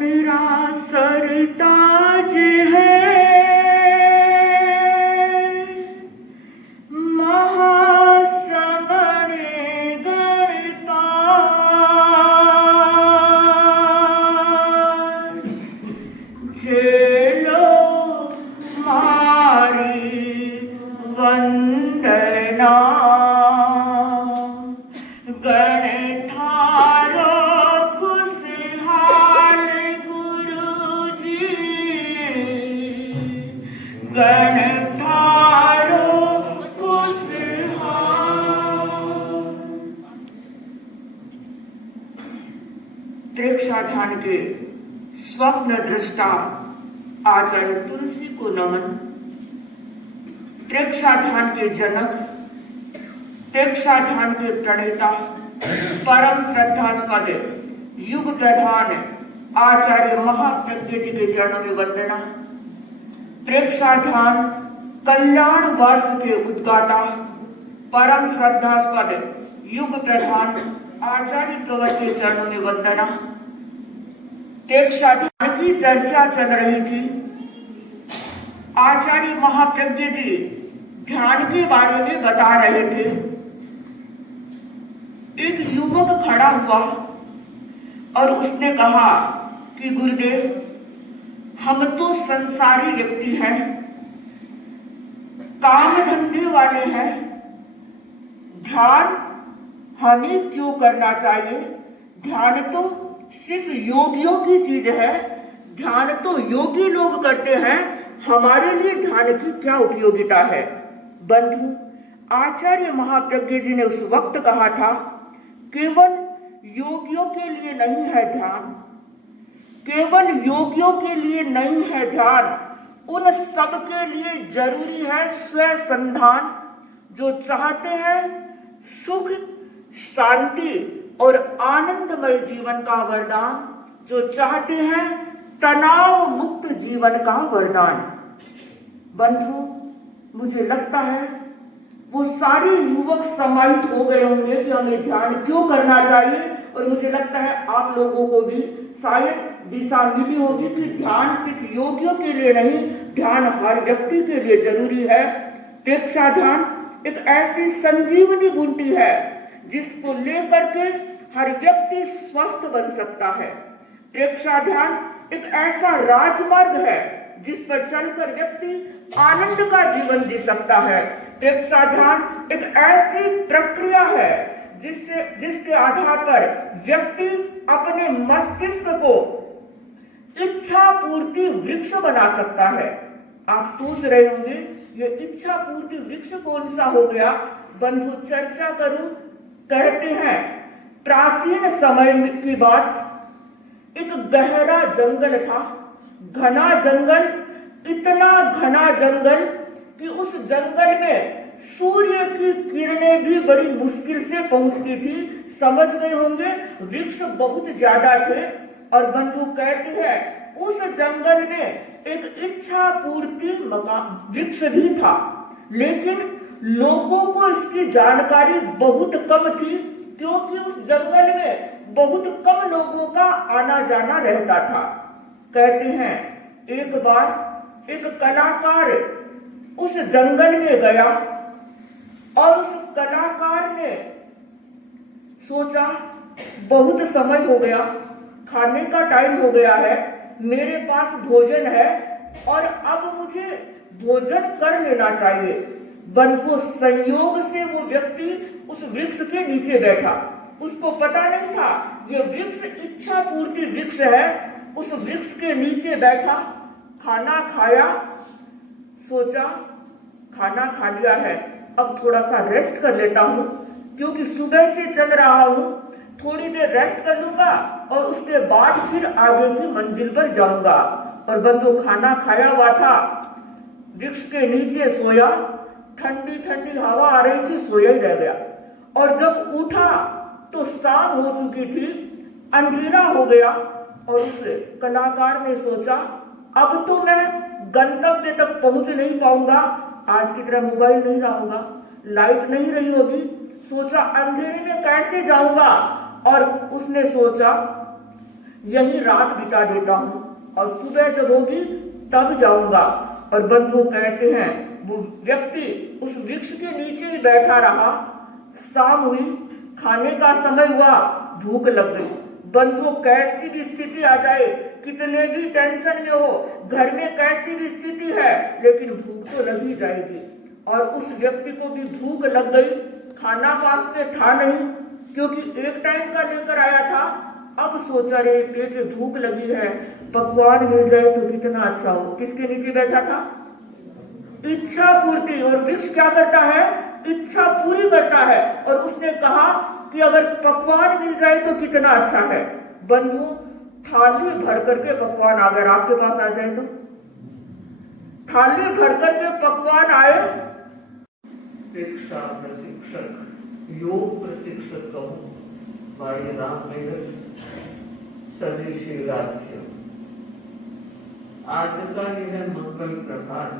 मेरा सरताज है, महाश्रवण गणतार, झेलो मारी वंदना, गणधारो खुशहाल गुरुजी, गणधारो खुशहाल। त्रिकशाध्यान के स्वप्न दृष्टा आचार्य तुलसी को नमन। त्रिकशाध्यान के जनक, त्रिकशाध्यान के प्रणेता, परम श्रद्धास्पद युग प्रधान आचार्य महाप्रज्ञ जी के चरणों में वंदना। त्रिकशाध्यान कल्याण वर्ष के उद्गाता, परम श्रद्धास्पद युग प्रधान आचार्य प्रवर के चरणों में वंदना। त्रिकशाध्यान की चर्चा चल रही थी। आचार्य महाप्रज्ञ जी ध्यान के बारे में बता रहे थे। एक युवक खड़ा हुआ और उसने कहा कि गुरुदेव, हम तो संसारी व्यक्ति हैं, काम धंधे वाले हैं, ध्यान हमें क्यों करना चाहिए? ध्यान तो सिर्फ योगियों की चीज है, ध्यान तो योगी लोग करते हैं, हमारे लिए ध्यान की क्या उपयोगिता है? बंधु, आचार्य महाप्रज्ञ जी ने उस वक्त कहा था, केवल योगियों के लिए नहीं है ध्यान, केवल योगियों के लिए नहीं है ध्यान, उन सब के लिए जरूरी है स्वसंधान। जो चाहते हैं सुख, शांति और आनंदमय जीवन का वरदान, जो चाहते हैं तनाव मुक्त जीवन का वरदान। बंधु, मुझे लगता है वो सारे युवक समाहित हो गए होंगे कि हमें ध्यान क्यों करना चाहिए, और मुझे लगता है आप लोगों को भी शायद दिशा मिली होगी कि ध्यान सिर्फ योगियों के लिए नहीं, ध्यान हर व्यक्ति के लिए जरूरी है। त्रिकशाध्यान एक ऐसी संजीवनी बूटी है जिसको लेकर के हर व्यक्ति स्वस्थ बन सकता है। त्रिकशाध्यान एक ऐसा राजमार्ग है जिस पर चलकर व्यक्ति आनंद का जीवन जी सकता है। त्रिकशाध्यान एक ऐसी प्रक्रिया है जिसके आधार पर व्यक्ति अपने मस्तिष्क को इच्छा पूर्ति वृक्ष बना सकता है। आप सोच रहे होंगे ये इच्छा पूर्ति वृक्ष कौन सा हो गया? बंधु, चर्चा करूं। कहते हैं प्राचीन समय की बात, एक गहरा जंगल था, घना जंगल, इतना घना जंगल कि उस जंगल में सूर्य की किरणें भी बड़ी मुश्किल से पहुंचती थी। समझ गए होंगे, वृक्ष बहुत ज्यादा थे। और बंधु कहते हैं उस जंगल में एक इच्छा पूर्ति वृक्ष भी था, लेकिन लोगों को इसकी जानकारी बहुत कम थी, क्योंकि उस जंगल में बहुत कम लोगों का आना जाना रहता था। कहते हैं एक बार एक कलाकार उस जंगल में गया और उस कलाकार ने सोचा, बहुत समय हो गया, खाने का टाइम हो गया है, मेरे पास भोजन है और अब मुझे भोजन कर लेना चाहिए। बंधु, संयोग से वो व्यक्ति उस वृक्ष के नीचे बैठा। उसको पता नहीं था ये वृक्ष इच्छा पूर्ति वृक्ष है। उस वृक्ष के नीचे बैठा, खाना खाया, सोचा खाना खा लिया है, अब थोड़ा सा रेस्ट कर लेता हूँ, क्योंकि सुबह से चल रहा हूँ, थोड़ी देर रेस्ट कर लूंगा और उसके बाद फिर आगे की मंजिल पर जाऊंगा। और बंधु, खाना खाया हुआ था, वृक्ष के नीचे सोया, ठंडी ठंडी हवा आ रही थी, सोया ही रह गया। और जब उठा तो शाम हो चुकी थी, अंधेरा हो गया। और उस कलाकार ने सोचा, अब तो मैं गंतव्य तक पहुंच नहीं पाऊंगा, आज की तरह मोबाइल नहीं रहा होगा, लाइट नहीं रही होगी। सोचा अंधेरे में कैसे जाऊंगा, और उसने सोचा यही रात बिता देता हूँ और सुबह जब होगी तब जाऊंगा। और बंधु कहते हैं वो व्यक्ति उस वृक्ष के नीचे ही बैठा रहा। शाम हुई, खाने का समय हुआ, भूख लग गई। बंधु कैसी भी स्थिति आ जाए, कितने भी टेंशन में हो, घर में कैसी भी स्थिति है, लेकिन भूख तो लग ही जाएगी। और उस व्यक्ति को भी भूख लग गई। खाना पास में था नहीं, क्योंकि एक टाइम का लेकर आया था। अब सोचा रे पेट में भूख लगी है, पकवान मिल जाए तो कितना अच्छा हो। किसके नीचे बैठा था? इच्छा पूर्ति। और वृक्ष क्या करता है? इच्छा पूरी करता है। और उसने कहा कि अगर पकवान मिल जाए तो कितना अच्छा है। बंधु, थाली भर करके पकवान अगर आपके पास आ जाए तो, थाली भर करके पकवान आए। शिक्षा प्रशिक्षक, योग प्रशिक्षक कहूँ भाई राम सभी शिवरात्रि। आज का यह मंगल प्रभात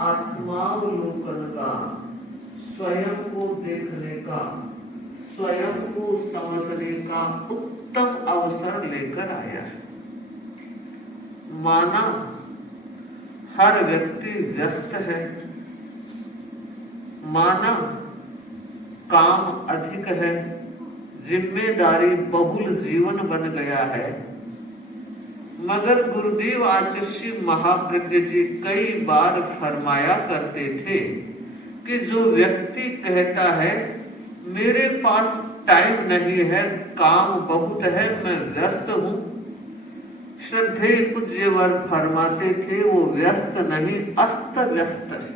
आत्मावलोकन का, स्वयं को देखने का, स्वयं को समझने का उत्तम अवसर लेकर आया है। माना हर व्यक्ति व्यस्त है, माना काम अधिक है, जिम्मेदारी बहुल जीवन बन गया है। मगर गुरुदेव आचार्य महाप्रज्ञ जी कई बार फरमाया करते थे कि जो व्यक्ति कहता है मेरे पास टाइम नहीं है, काम बहुत है, मैं व्यस्त हूं, श्रद्धेय पूज्यवर फरमाते थे वो व्यस्त नहीं, अस्त व्यस्त है।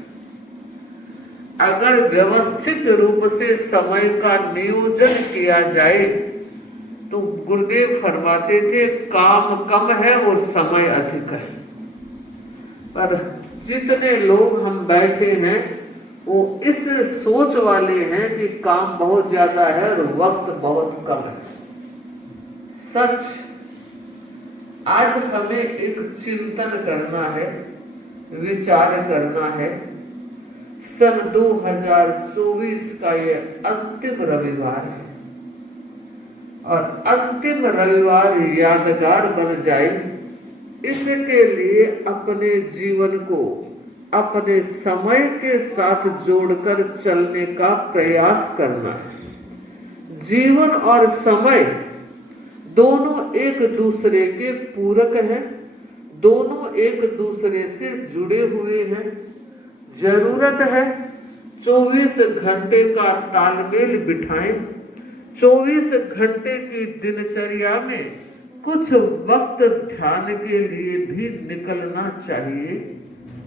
अगर व्यवस्थित रूप से समय का नियोजन किया जाए तो गुरुदेव फरमाते थे काम कम है और समय अधिक है। पर जितने लोग हम बैठे हैं वो इस सोच वाले हैं कि काम बहुत ज्यादा है और वक्त बहुत कम है। सच, आज हमें एक चिंतन करना है, विचार करना है। सन 2024 का ये अंतिम रविवार है और अंतिम रविवार यादगार बन जाए, इसके लिए अपने जीवन को अपने समय के साथ जोड़कर चलने का प्रयास करना है। जीवन और समय दोनों एक दूसरे के पूरक हैं, दोनों एक दूसरे से जुड़े हुए हैं। जरूरत है 24 घंटे का तालमेल बिठाएं। 24 घंटे की दिनचर्या में कुछ वक्त ध्यान के लिए भी निकलना चाहिए।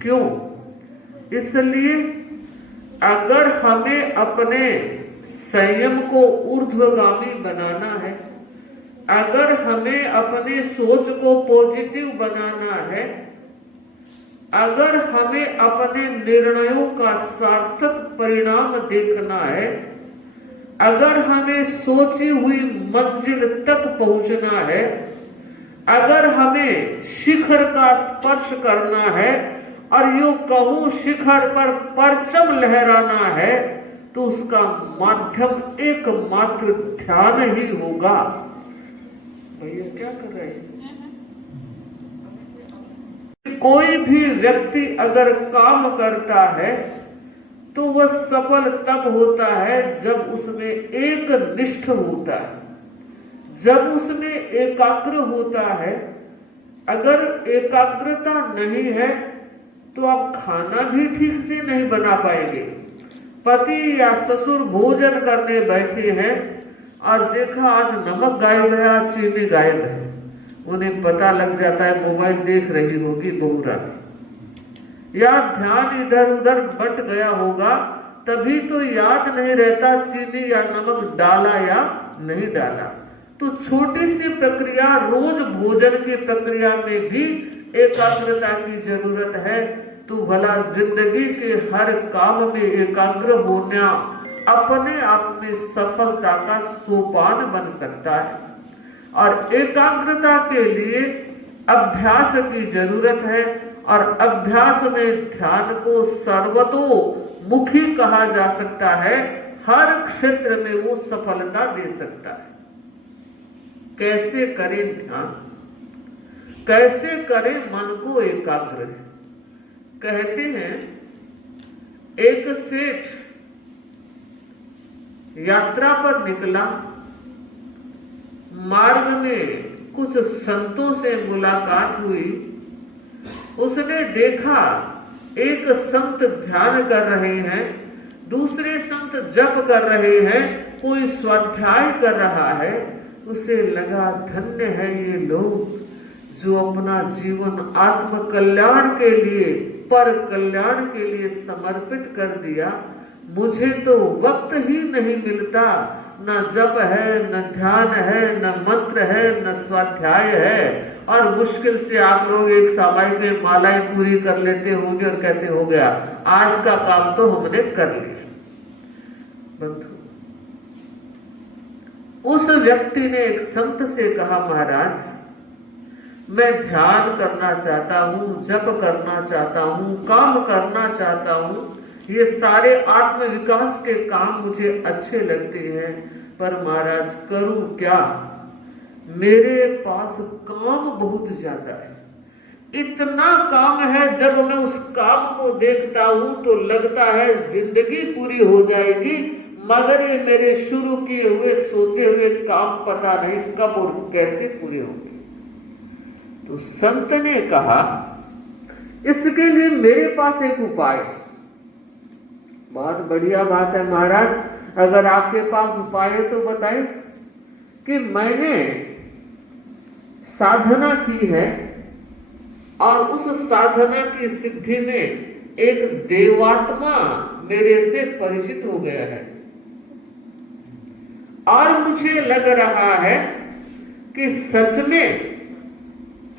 क्यों? इसलिए अगर हमें अपने संयम को ऊर्ध्वगामी बनाना है, अगर हमें अपनी सोच को पॉजिटिव बनाना है, अगर हमें अपने निर्णयों का सार्थक परिणाम देखना है, अगर हमें सोची हुई मंजिल तक पहुंचना है, अगर हमें शिखर का स्पर्श करना है और यूं कहूं शिखर पर परचम लहराना है, तो उसका माध्यम एकमात्र ध्यान ही होगा। भैया क्या कर रहे हैं? कोई भी व्यक्ति अगर काम करता है तो वह सफल तब होता है जब उसमें एक निष्ठ होता है, जब उसमें एकाग्र होता है। अगर एकाग्रता नहीं है तो आप खाना भी ठीक से नहीं बना पाएंगे। पति या ससुर भोजन करने बैठे हैं और देखा आज नमक गायब है, आज चीनी गायब है। उन्हें पता लग जाता है मोबाइल देख रही होगी बहू रानी, या ध्यान इधर उधर बट गया होगा, तभी तो याद नहीं रहता चीनी या नमक डाला या नहीं डाला। तो छोटी सी प्रक्रिया, रोज भोजन की प्रक्रिया में भी एकाग्रता की जरूरत है। तो भला जिंदगी के हर काम में एकाग्र होना अपने आप में सफलता का सोपान बन सकता है। और एकाग्रता के लिए अभ्यास की जरूरत है, और अभ्यास में ध्यान को सर्वतोमुखी कहा जा सकता है। हर क्षेत्र में वो सफलता दे सकता है। कैसे करें ध्यान, कैसे करें मन को एकाग्र। कहते हैं एक सेठ यात्रा पर निकला, मार्ग में कुछ संतों से मुलाकात हुई। उसने देखा एक संत ध्यान कर रहे हैं, दूसरे संत जप कर रहे हैं, कोई स्वाध्याय कर रहा है। उसे लगा धन्य है ये लोग जो अपना जीवन आत्म कल्याण के लिए, पर कल्याण के लिए समर्पित कर दिया। मुझे तो वक्त ही नहीं मिलता, न जप है, न ध्यान है, न मंत्र है, न स्वाध्याय है, और मुश्किल से आप लोग एक सामायिक में मालाएं पूरी कर लेते होंगे और कहते हो गया, आज का काम तो हमने कर लिया। बंधु, उस व्यक्ति ने एक संत से कहा, महाराज मैं ध्यान करना चाहता हूं, जप करना चाहता हूं, काम करना चाहता हूं, ये सारे आत्म विकास के काम मुझे अच्छे लगते हैं, पर महाराज करूं क्या? मेरे पास काम बहुत ज्यादा है, इतना काम है, जब मैं उस काम को देखता हूं तो लगता है जिंदगी पूरी हो जाएगी, मगर ये मेरे शुरू किए हुए सोचे हुए काम पता नहीं कब और कैसे पूरे होंगे। तो संत ने कहा, इसके लिए मेरे पास एक उपाय। बहुत बढ़िया बात है महाराज, अगर आपके पास उपाय है तो बताएं। कि मैंने साधना की है और उस साधना की सिद्धि में एक देवात्मा मेरे से परिचित हो गया है, और मुझे लग रहा है कि सच में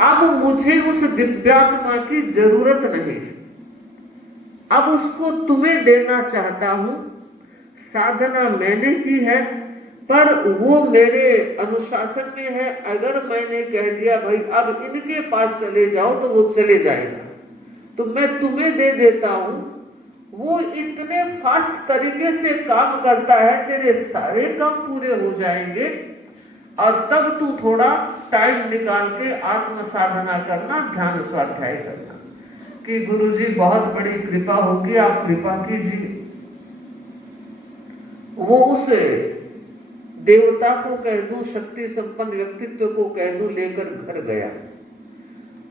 अब मुझे उस दिव्यात्मा की जरूरत नहीं है, अब उसको तुम्हें देना चाहता हूं। साधना मैंने की है, पर वो मेरे अनुशासन में है। अगर मैंने कह दिया भाई अब इनके पास चले जाओ तो वो चले जाएगा, तो मैं तुम्हें दे देता हूं। वो इतने फास्ट तरीके से काम करता है, तेरे सारे काम पूरे हो जाएंगे, और तब तू थोड़ा टाइम निकाल के आत्म साधना करना, ध्यान स्वाध्याय करना। कि गुरुजी बहुत बड़ी कृपा होगी, आप कृपा कीजिए। वो उस देवता को कह दूं, शक्ति संपन्न व्यक्तित्व को कह दूं, लेकर घर गया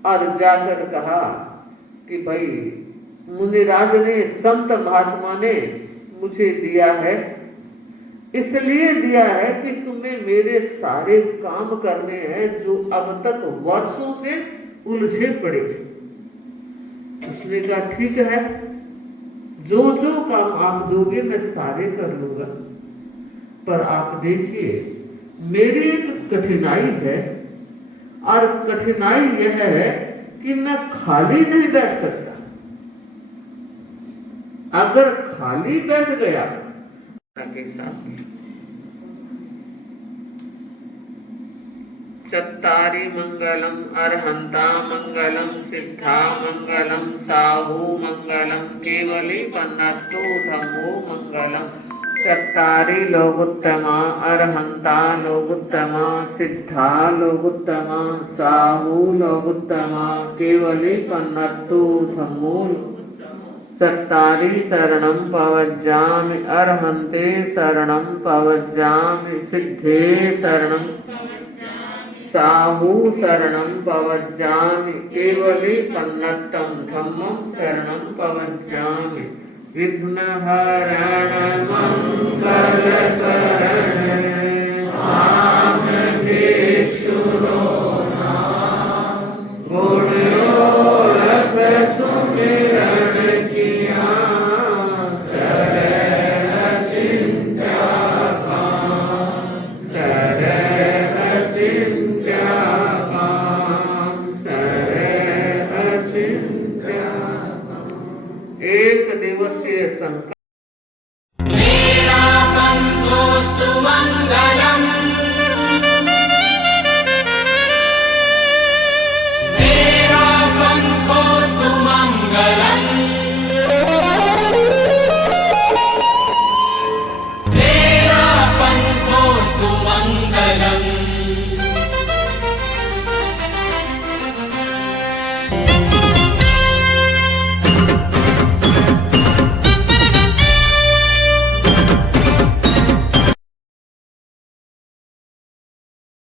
और जाकर कहा कि भाई मुनिराज ने, संत महात्मा ने मुझे दिया है, इसलिए दिया है कि तुम्हें मेरे सारे काम करने हैं जो अब तक वर्षों से उलझे पड़े हैं। उसने कहा ठीक है, जो जो काम आप दोगे मैं सारे कर लूंगा, पर आप देखिए मेरी एक कठिनाई है, और कठिनाई यह है कि मैं खाली नहीं बैठ सकता। अगर खाली बैठ गया के साथ चत्तारि मंगलम अरहंता मंगलम सिद्धा मंगलम साहू मंगलम केवली पन्नत्तो धम्मो मंगलम। चत्तारि लोगुत्तमा अरहंता लोगुत्तमा सिद्धा लोगुत्तमा साहू लोगुत्तमा केवली पन्नत्तो धम्मो। चत्तारि शरणं पवज्जामि अरहन्ते शरणं पवज्जामि सिद्धे शरणं साहू शरणं पवज्जामि केवली पन्नत्तं धम्मं शरणं पवज्जामि। विघ्नहरण मंगल